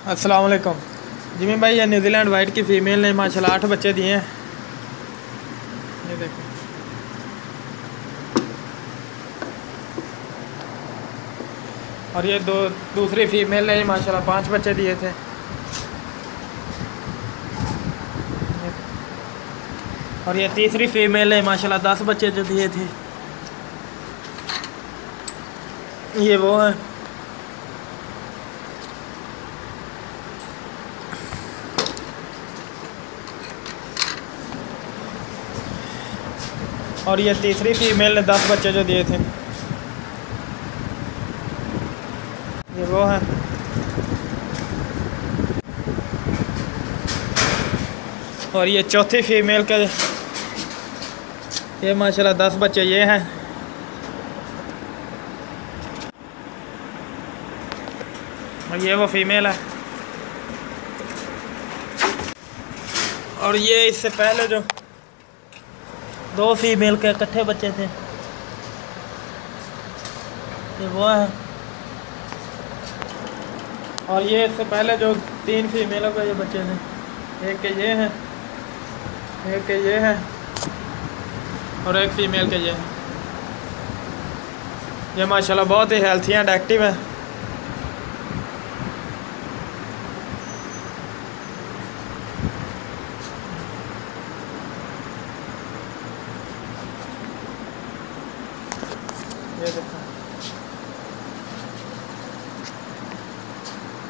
अस्सलाम वालेकुम। जिमी भाई, ये न्यूजीलैंड वाइट की फ़ीमेल ने माशाल्लाह 8 बच्चे दिए हैं। ये देखो। और ये दूसरी फ़ीमेल ने माशाल्लाह 5 बच्चे दिए थे। और ये तीसरी फ़ीमेल ने माशाल्लाह 10 बच्चे जो दिए थे। ये वो है। और ये तीसरी फ़ीमेल ने 10 बच्चे जो दिए थे। ये वो है। और ये चौथी फ़ीमेल के ये माशाल्लाह 10 बच्चे ये हैं। और ये वो फ़ीमेल है। और ये इससे पहले जो 2 फ़ीमेल के इकट्ठे बच्चे थे, ये वो है। और ये इससे पहले जो 3 फ़ीमेलों के ये बच्चे थे, एक के ये हैं, एक के ये हैं और एक फ़ीमेल के ये हैं। ये माशाल्लाह बहुत ही हेल्थी एंड एक्टिव है। ये देखो।